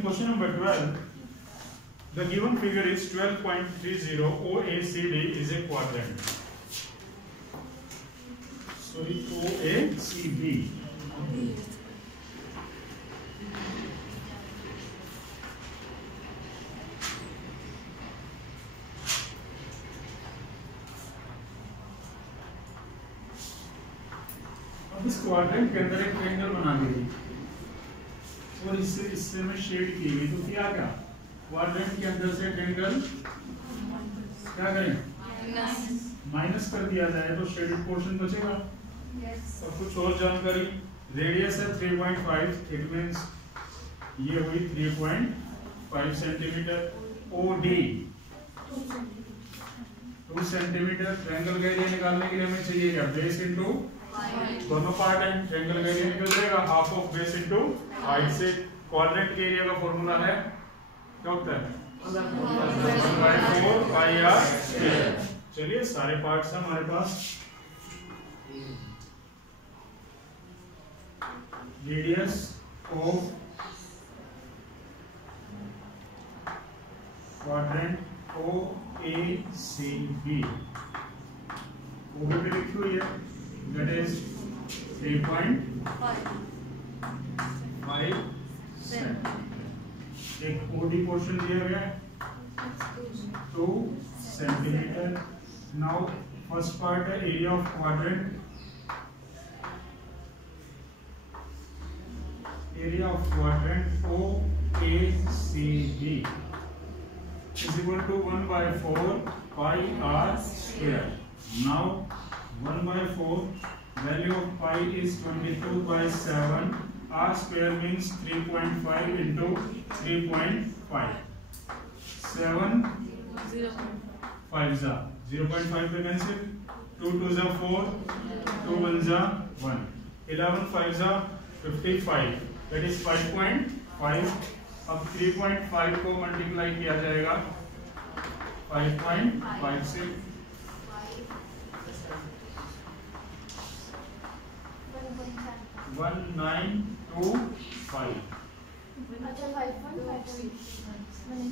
in question number 12, the given figure is 12.30 OACD is a quadrant. Sorry, OACD. अब इस quadrant के अंदर एक ट्रायंगल बना दी और इससे में शेड की गई, तो क्या क्वाड्रेंट के अंदर से ट्रायंगल क्या करें, माइनस कर दिया जाए तो शेडेड पोर्शन बचेगा। और कुछ और जानकारी, रेडियस है 3.5, इट मींस ये हुई 3.5 सेंटीमीटर। OD 2 centimetre. ट्रायंगल का एरिया निकालने के लिए हमें चाहिए क्या, बेस इनटू, दोनों पार्ट है, ट्रायंगल का एरिया निकल जाएगा half of base into height से। क्वाड्रेंट के एरिया का फॉर्मूला है क्या होता है, 1/4 पाई आर स्क्वायर। चलिए सारे पार्ट्स हैं हमारे पास। रेडियस ऑफ क्वाड्रेंट OACB पे लिखी हुई है, that is 3.5 सेंटीमीटर। एक OD पोर्शन दिया गया है 2 सेंटीमीटर। नाउ फर्स्ट पार्ट है area of quadrant, area of quadrant OACB is equal to 1/4 pi r square. Now 1/4 value of pi is 22/7. R square means 3.5 into 3.5. 7 5 za 0.5 पे cancel, 2 2 जा 4, 2 1 जा 1, 11 5 जा 55, that is 5.5। अब 3.5 को मल्टीप्लाई किया जाएगा 5.5 से, 1925,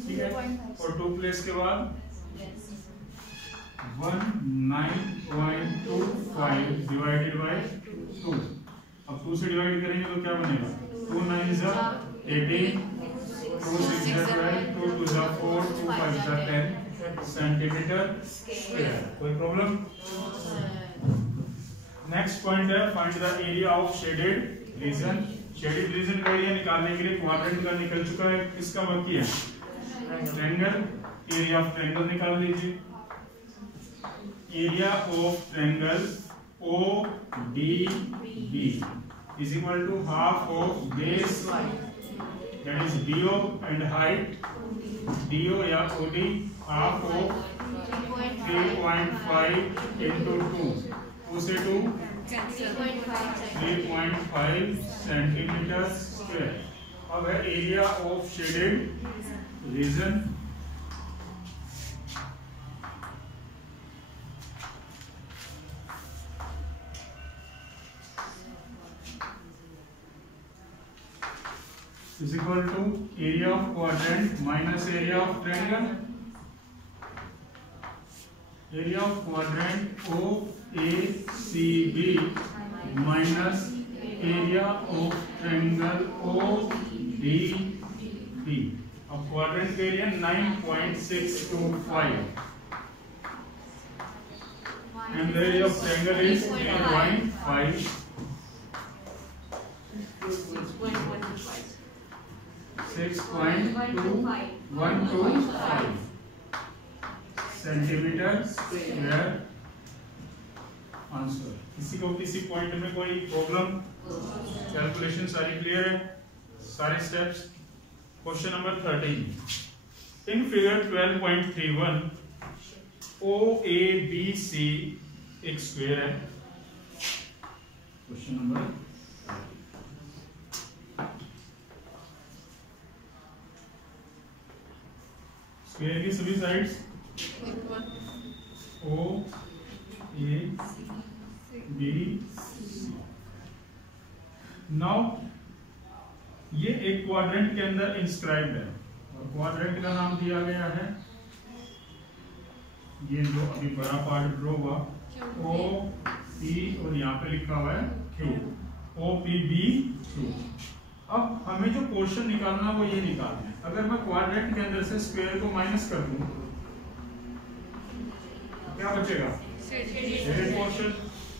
ठीक है। और 2 प्लेस के बाद 19.25 डिवाइडेड बाय 2। अब 2 से डिवाइड करेंगे तो क्या बनेगा, 2 9 जा 18, 2 6 जा 12, 2 2 जा 4, 2 5 जा 10 सेंटीमीटर स्क्वायर। कोई प्रॉब्लम? नेक्स्ट पॉइंट है find the area of shaded region. Shaded region का एरिया निकालने के लिए क्वाड्रेंट का निकल चुका है, किसका बाकी है, ट्रायंगल। एरिया ऑफ ट्रायंगल निकाल लीजिए। Area of triangle ODB is equal to half of base, that is DO, and height DO या OD half of 3.5 into 2, 2 से 2 3.5 सेंटीमीटर स्क्वायर। अब है area of shaded region. is equal to area of quadrant minus area of triangle. Area of quadrant OACB minus area of triangle ODB. अब quadrant का area 9.625 and the area of triangle is 3.5 6.125 centimetre square answer. किसी point में कोई problem? Calculation सारी clear है, सारे steps. Question number 13 in figure 12.31 OABC एक square है। क्वेश्चन नंबर स्क्वायर की सभी साइड्स OABC। नाउ ये एक क्वाड्रेंट के अंदर इंस्क्राइब्ड है और क्वाड्रेंट का नाम दिया गया है, ये जो अभी बड़ा पार्ट ड्रॉ हुआ ओ पी और यहाँ पे लिखा हुआ है Q, O P B Q. अब हमें जो पोर्शन निकालना वो ये निकालना है। अगर मैं क्वाड्रेंट के अंदर से स्क्वायर को माइनस कर दूं क्या बचेगा? Shaded portion.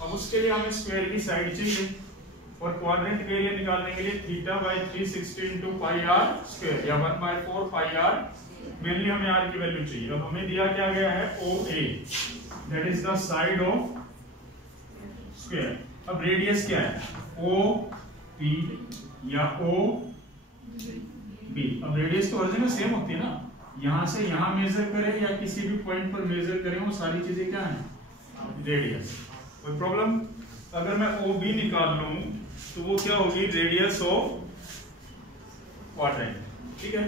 अब उसके लिए हमें स्क्वायर की साइड चाहिए और क्वाड्रेंट के एरिया निकालने के लिए theta by 360 into pi r square या 1/4 पाई आर, मेनली हमें आर की वैल्यू चाहिए। अब हमें दिया क्या गया है O A, that is the side of square. अब रेडियस क्या है? ओ पी या ओ बी। अब रेडियस तो हर जगह सेम होती है ना, यहां से यहां मेजर करें या किसी भी पॉइंट पर मेजर करें, वो सारी चीजें क्या है? रेडियस। कोई प्रॉब्लम? अगर मैं ओ बी निकाल लूं तो वो क्या होगी? Radius of quadrant. ठीक है,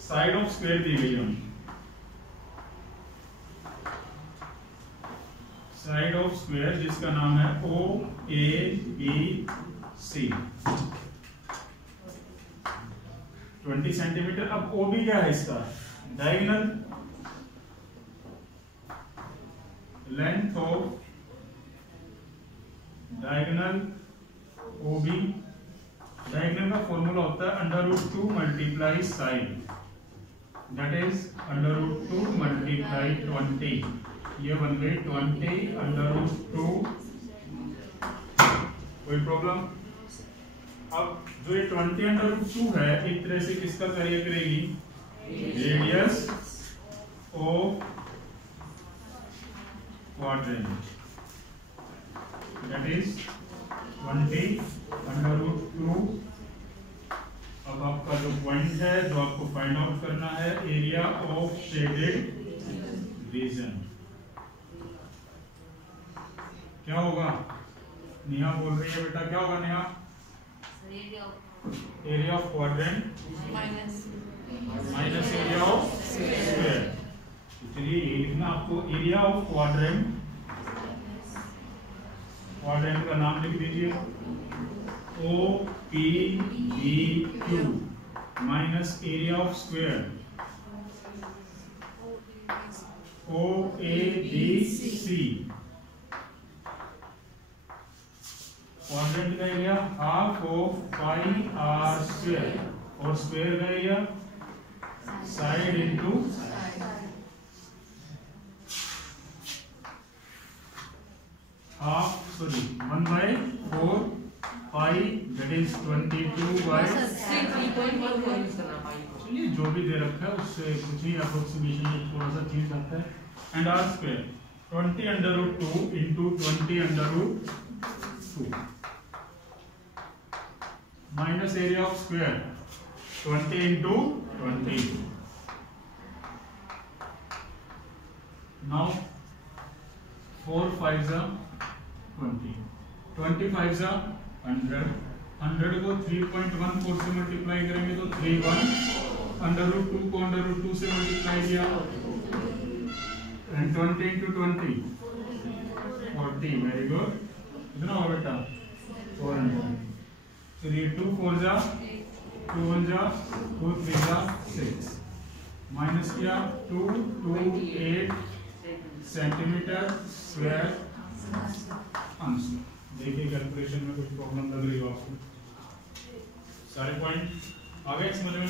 साइड ऑफ स्क्वायर दी गई हमें, साइड ऑफ स्क्वायर जिसका नाम है O A B C, 20 centimetre. अब ओ बी क्या है इसका? Diagonal length of diagonal O B. Diagonal का फॉर्मूला होता है √2 multiply side, that is √2 multiply 20, ये बन गई 20 √2। कोई प्रॉब्लम? अब जो ये 20 √2 है एक तरह से किसका कार्य करेगी? Radius of quadrant, that is 20 √2। अब आपका जो पॉइंट है जो आपको फाइंड आउट करना है, एरिया ऑफ शेडेड रीजन, क्या होगा? नेहा बोल रही है बेटा, क्या होगा Neha? Area of quadrant minus area of square. चलिए ये लिखना आपको, एरिया ऑफ क्वाड्रेंट, क्वाड्रेंट का नाम लिख दीजिए O P B Q minus area of square O A B C. Quadrant का area half of pi r square और स्क्वायर का area side into half, sorry 1/4 pi, that is 22/। चलिए जो भी दे रखा है उससे कुछ ही अप्रोक्सीमेशन में थोड़ा सा चेंज आता है। And r square 20 √2 into 20 √2 minus area of square 20 into 20। Now 4 5 20, 25 100, 100 को 3.14 से मल्टीप्लाई करेंगे तो 31, √2 को √2 से मल्टीप्लाई किया एंड 20 इंटू 20 40। वेरी गुड, कितना होगा बेटा? 400। चलिए 2 4 जा 2 1 जा 2 3 जा 6 माइनस किया 228 सेंटीमीटर स्क्वायर आंसर। देखिए कैलकुलेशन में कुछ प्रॉब्लम लग रही हो आपको? सारे पॉइंट आ गए समझ में?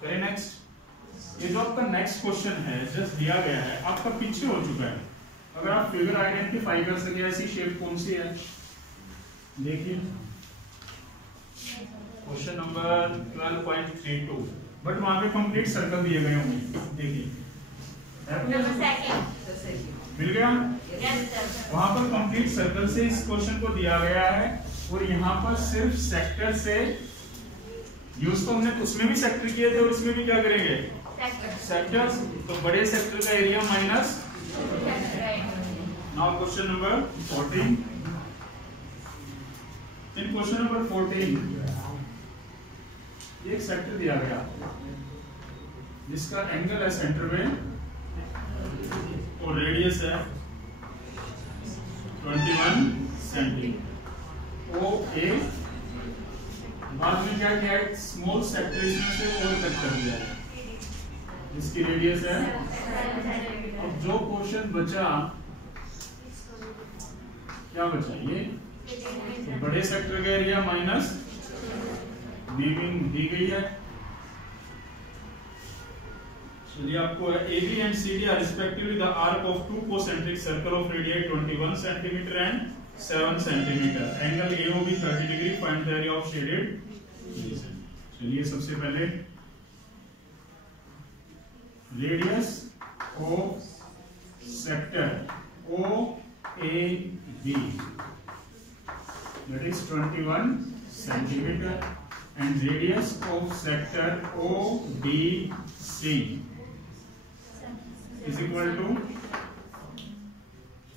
करें नेक्स्ट। ये जो आपका नेक्स्ट क्वेश्चन है जस्ट दिया गया है, आपका पीछे हो चुका है। अगर आप फिगर आइडेंटिफाई कर सके ऐसी शेप कौन सी है, देखिए क्वेश्चन नंबर 12.32, बट वहां पे कंप्लीट सर्कल दिए गए होंगे। देखिए मिल गया? वहां पर कंप्लीट सर्कल से इस क्वेश्चन को दिया गया है और यहाँ पर सिर्फ सेक्टर से यूज तो हमने उसमें भी सेक्टर किए थे और इसमें भी क्या करेंगे? सेक्टर्स। तो बड़े सेक्टर का area minus. Now question number 14। इन क्वेश्चन नंबर 14 एक सेक्टर दिया गया जिसका एंगल है सेंटर में और रेडियस है 21 सेंटीमीटर। ओ ए बाद में क्या किया, एक स्मॉल सेक्टर इसमें से और कट कर दिया है, इसकी रेडियस है। अब जो पोर्शन बचा, क्या बचा, ये तो बड़े सेक्टर का एरिया माइनस नेमिंग दी गई है। चलिए आपको AB and CD are respectively the arc of two concentric circle of radii 21 cm and 7 cm. Angle AOB 30 degree. Find the area of shaded region. चलिए सबसे पहले radius of sector OAB, that is 21 cm, and radius of sector OBC is equal to,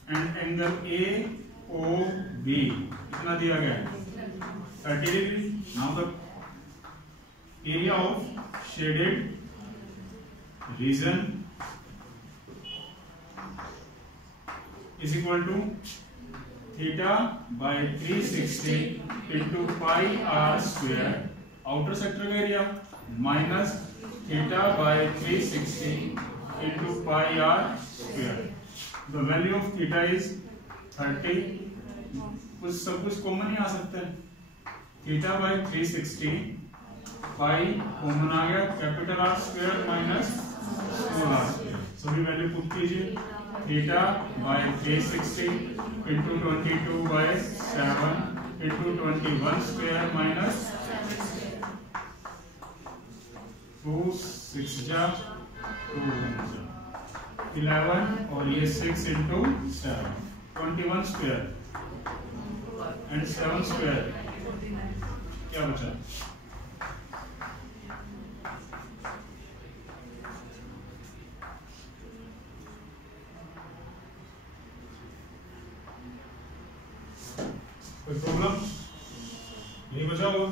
and angle AOB कितना दिया गया है, 30 degree. Now the area of shaded region is equal to theta by 360 into pi r square, outer sector का area, minus theta by 360 into pi r square. The value of theta is 30. कुछ सब कुछ common ही आ सकता है. theta by 360, pi common आ गया, capital R square minus small r square. सभी value put कीजिए. theta by 360 into 22 by 7 into 21 square minus 2 6 जा 11 और ये 6 into 7 21 square and 7 square क्या बचा? कोई प्रॉब्लम? यही बचा होगा.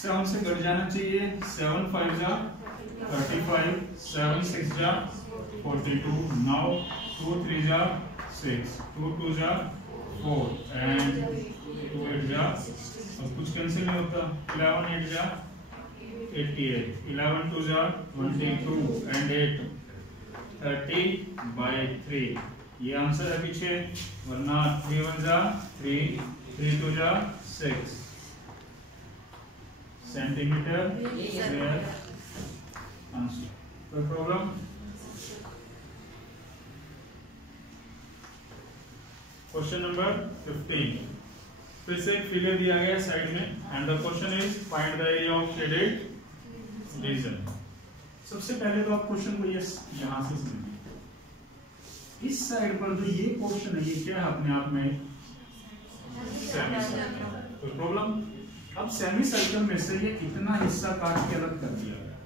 7 से घट जाना चाहिए. 7 5 जा 35, 7 6 जा 42. Now 2 3 जा 6, 2 2 जा 4 and 2 8 जा, अब कुछ कैंसिल नहीं होता. 11 8 जा 88, 11 2 जा 22 and 8 30/3. ये आंसर है पीछे, वरना 3 1 जा 3, 3 2 जा 6 सेंटीमीटर स्क्वायर आंसर. कोई प्रॉब्लम? Question number 15. फिर से एक फिगर दिया गया साइड में and the question is find the area of shaded region. सबसे पहले तो आप क्वेश्चन को ये यहां से समझिए. इस साइड पर जो ये पोर्शन है ये क्या है अपने आप में? Semi circle. कोई प्रॉब्लम? अब सेमी सर्कल में से ये इतना हिस्सा काट के अलग कर दिया गया.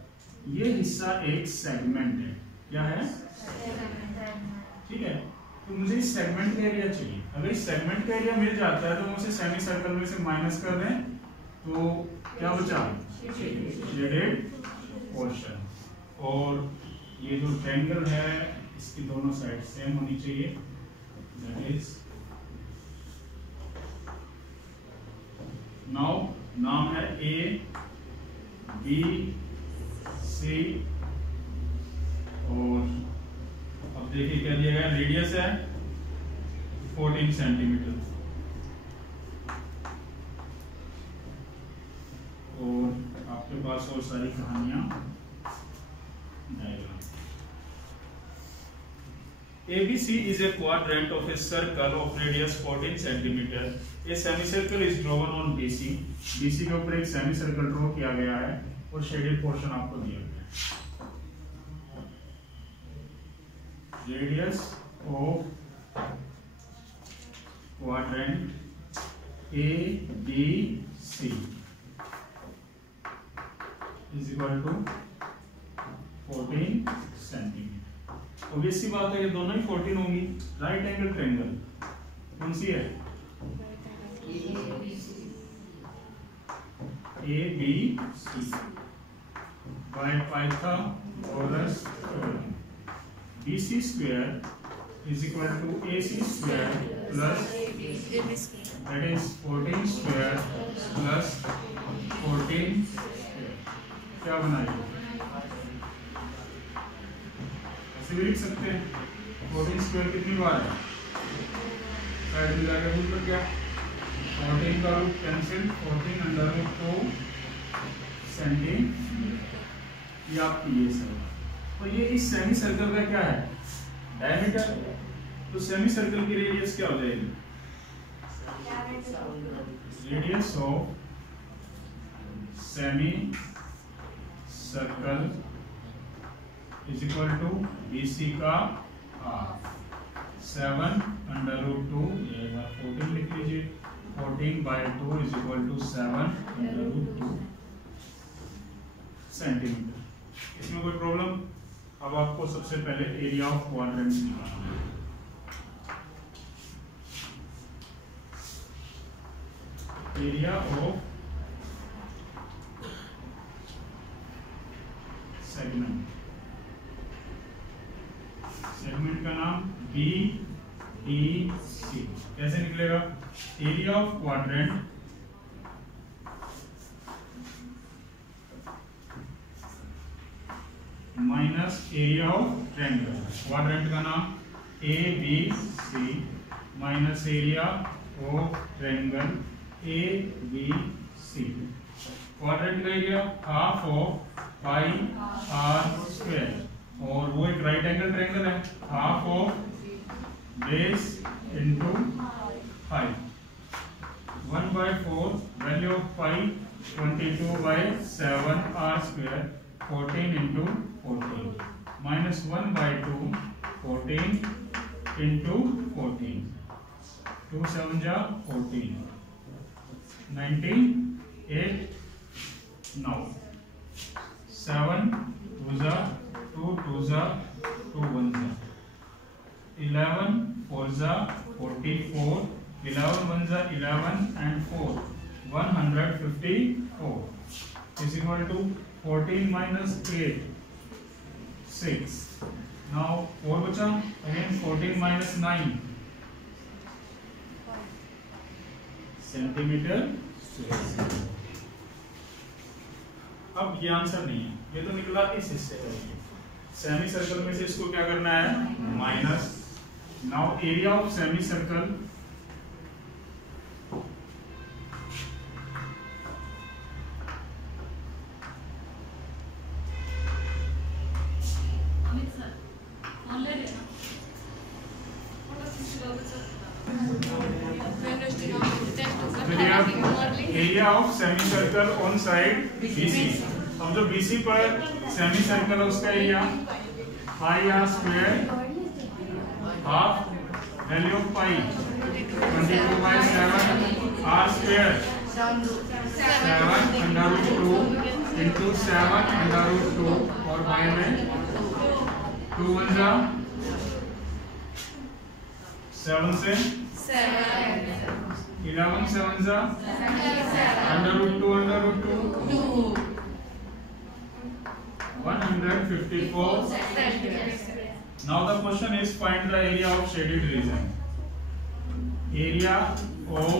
ये हिस्सा एक सेगमेंट है. क्या है? ठीक है. तो मुझे इस सेगमेंट का एरिया चाहिए. अगर इस सेगमेंट का एरिया मिल जाता है तो मुझे सेमी सर्कल में से माइनस कर दें तो क्या बचा? Shaded portion. और ये जो ट्रायंगल है इसकी दोनों साइड सेम होनी चाहिए. दैट इज नाउ नाम है A B C और अब देखिए क्या दिया गया. रेडियस है 14 सेंटीमीटर और आपके पास और सारी कहानियां diagram. ABC is a quadrant of a circle of radius 14 cm. A semicircle is drawn on BC. BC के ऊपर एक सेमीसर्कल ड्रॉ किया गया है और शेडेड पोर्शन आपको दिया गया है. Radius of quadrant ABC is equal to 14 centimetre. Obvious सी बात है ये दोनों ही 14 होंगी. राइट एंगल ट्रायंगल कौन सी है? ABC by Pythagoras theorem. BC square is equal to AC square plus that is 14 square plus 14 square क्या बनाएगा, ऐसे भी लिख सकते हैं। 14 स्क्वायर कितनी बार है, साइड में जाकर रूट लग गया, 14 का root cancel, 14 under root 2 centimetre. ये आपकी ये सब, तो ये इस सेमी सर्कल का क्या है, डायमीटर। तो सेमी सर्कल की रेडियस क्या हो जाएगी, radius of semi circle is equal to BC का हाफ, 7 अंडर रूट 2, ये 14 लिख लीजिए, 14/2 is equal to 7 under root 2 centimetre. इसमें कोई प्रॉब्लम। अब आपको सबसे पहले एरिया ऑफ क्वाड्रेंट निकालना है। एरिया ऑफ सेगमेंट, सेगमेंट का नाम BDC। कैसे निकलेगा, area of quadrant minus area of triangle. Quadrant का नाम ABC minus area of triangle ABC। Quadrant का area half of pi r square, और वो एक राइट एंगल ट्रायंगल है, half of base into height. 1/4 value of pi 22/7 r square, 14 into 14 minus 1/2 14 into 14, 2 7 जा 14, 98। now 7 2 जा 2, 2 जा 2, 1 जा 11, 4 जा 44, 11 1 जा 11 and 4 154 is equal to 14 minus 8 6। now 4 बचा, again 14 minus 9 सेंटीमीटर। अब ये आंसर नहीं है, ये तो निकला इस हिस्से का। सेमी सर्कल में से इसको क्या करना है, minus. Now area of semi circle area of semi circle on side BC। अब जो BC पर सेमी सर्कल है उसका area pi r square, half value of pi 22/7 r square, 7 under root 2 into 7 under root 2, और y में 2 1 जा 7 से 11 7 जा under root 2 154 centimeters। Now the question is find the area of shaded region। Area of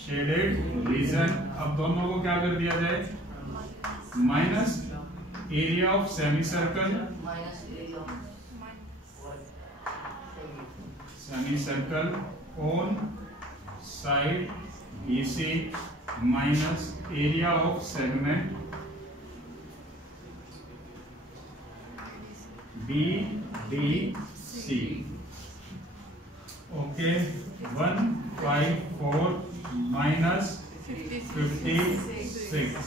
shaded region। अब दोनों को क्या कर दिया जाए, minus area of semi circle, semi circle on side BC minus area of segment BDC। Okay, 154 minus 56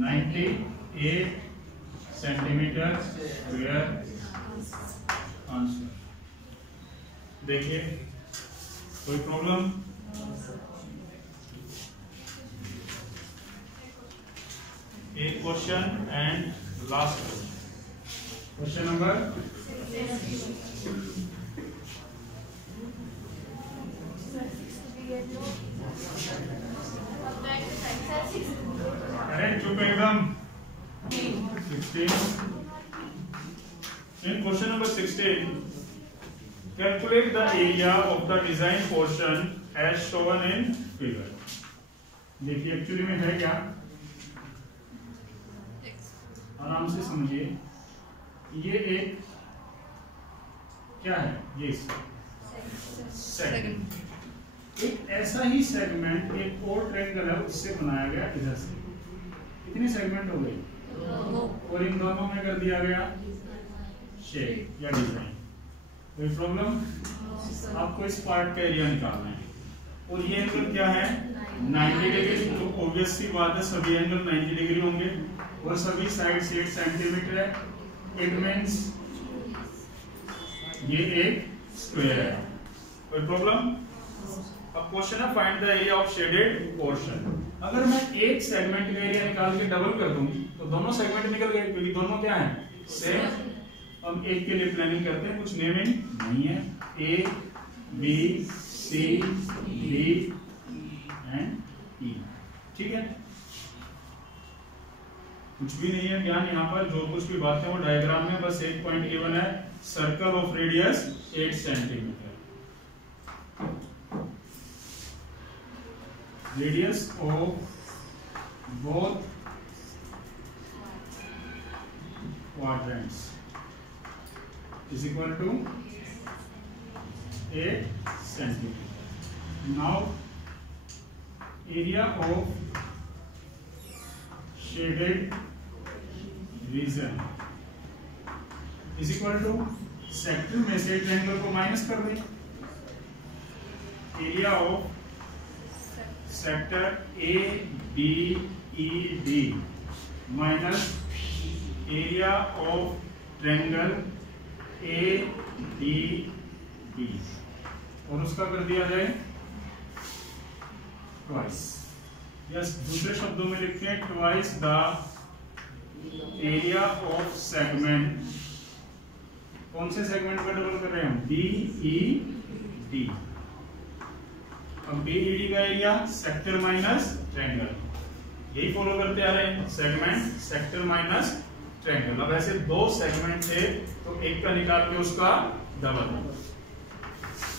98 centimetre square answer. देखिए कोई problem, एक question and last question number अरे चुप एकदम। 16 in question number 16 Calculate the area of the design portion as shown in figure. देखिए actually में है क्या, आराम से समझिए। ये एक क्या है, ये सेगमेंट, एक ऐसा ही सेगमेंट एक और ट्रायंगल है उससे बनाया गया इधर से। कितने सेगमेंट हो गए, और इन दोनों में कर दिया गया शेप या डिजाइन। कोई प्रॉब्लम? आपको इस पार्ट का एरिया निकालना है, और ये एंगल क्या है 90 डिग्री। तो ऑब्वियस सी बात है सभी एंगल 90 डिग्री होंगे, और सभी साइड से 8 सेंटीमीटर है। इट मींस ये एक स्क्वायर है। कोई प्रॉब्लम? अब क्वेश्चन है find the area of shaded portion. अगर मैं एक सेगमेंट का एरिया निकाल के डबल कर दूं तो दोनों सेगमेंट निकल गए, क्योंकि दोनों क्या हैं सेम। हम एक के लिए प्लानिंग करते हैं, कुछ नेमिंग नहीं है, A B C D and E, ठीक है। कुछ भी नहीं है ज्ञान यहाँ पर, जो कुछ भी बात है वो डायग्राम में, बस एक पॉइंट गिवन है, circle of radius 8 centimetre. Radius of both quadrants is equal to 8 centimeter. Now area of shaded region is equal to, sector में से ट्रायंगल को माइनस कर दें, area of sector A B E D minus area of triangle A D B, और उसका कर दिया जाए ट्वाइस। यस, दूसरे शब्दों में लिखते हैं twice the area of segment. कौन से सेगमेंट का डबल कर रहे हैं हम, डी ई डी। अब डी ई डी का एरिया सेक्टर माइनस ट्रायंगल, यही फॉलो करते आ रहे हैं, सेगमेंट सेक्टर माइनस ट्रायंगल। अब ऐसे दो सेगमेंट थे तो एक का निकाल के उसका डबल,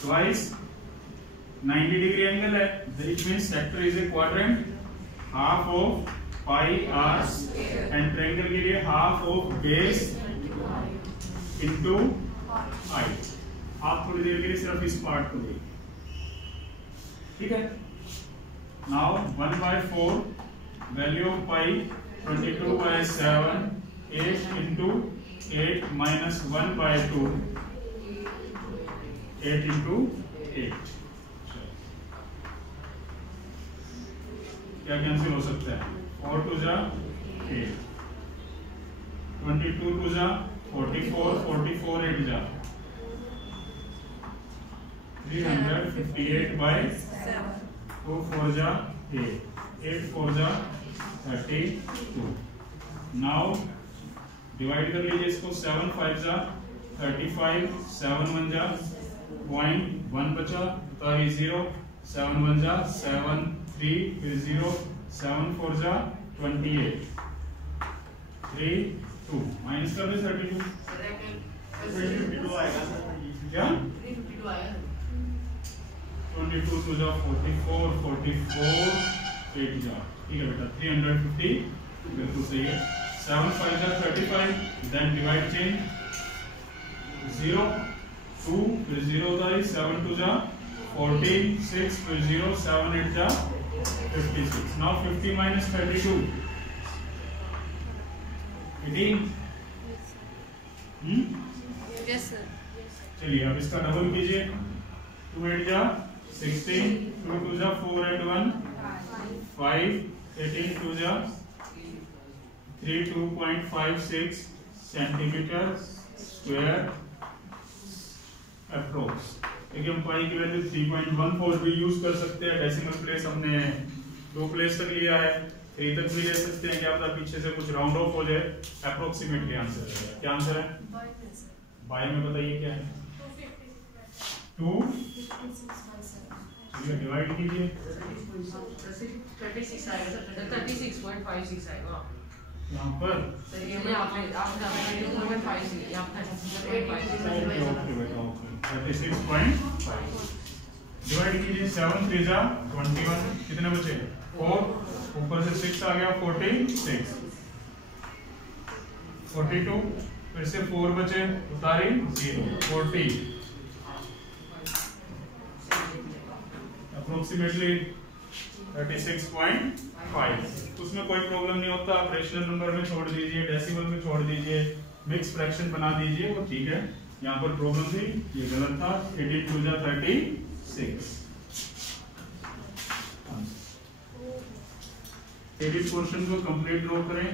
ट्वाइस 90 डिग्री एंगल है, it means sector is a quadrant, half of pi r, and triangle के लिए half of base into height. आप थोड़ी देर के लिए सिर्फ इस पार्ट को देखिए, ठीक है। Now 1/4 value of pi 22/7, 8 into 8 minus 1/2, 8 into 8। क्या कैंसिल हो सकता है, 4 2 जा 8, 22 2 जा 44, 44 8 जा 358/7, 2 4 जा 8, 8 4 जा 32। नाउ डिवाइड कर लीजिए इसको, 7 5 जा 35, 7 1 जा 0.1 बचा, तो ये 0, 7 1 जा 7 3, फिर 0, 7 4 जा 28, 3 2 माइनस कर दे 32, क्या 22 2 जा 44, 44 8 जा, ठीक है बेटा 350, बिल्कुल सही है। 7 5 जा 35, देन डिवाइड चेंज 0 2, फिर 0 था, 7 2 जा 14, 6, फिर 0, 7 8 जा 56। Now 50 minus 32, 18। Yes sir. चलिए अब इसका डबल कीजिए, 2 8 जा 16, 2 2 जा 4 8 1 5, 18 2 जा 32.56 सेंटीमीटर स्क्वायर अप्रोक्स। देखिए हम पाई की वैल्यू 3.14 भी यूज कर सकते हैं, डेसिमल प्लेस हमने 2 प्लेस तक लिया है, 3 तक भी ले सकते हैं, क्या पता पीछे से कुछ राउंड ऑफ हो जाए। अप्रोक्सीमेटली आंसर है, क्या आंसर है बाय में बताइए क्या है, 2 डिवाइड कीजिए 36 आएगा, 36.56 आएगा, यहाँ पर ओके 36.5 डिवाइड कीजिए 7 3 जा 21 कितने बचे 4 ऊपर से 6 आ गया 46 42 फिर से 4 बचे उतारी 0 40 अप्रोक्सीमेटली 36.5 उसमें कोई प्रॉब्लम नहीं होता। आप रेशनल नंबर में छोड़ दीजिए डेसिमल में छोड़ दीजिए मिक्स फ्रैक्शन बना दीजिए वो ठीक है। यहाँ पर प्रॉब्लम थी ये गलत था 82 जा 36 एडिट पोर्शन को कंप्लीट ड्रॉ करें।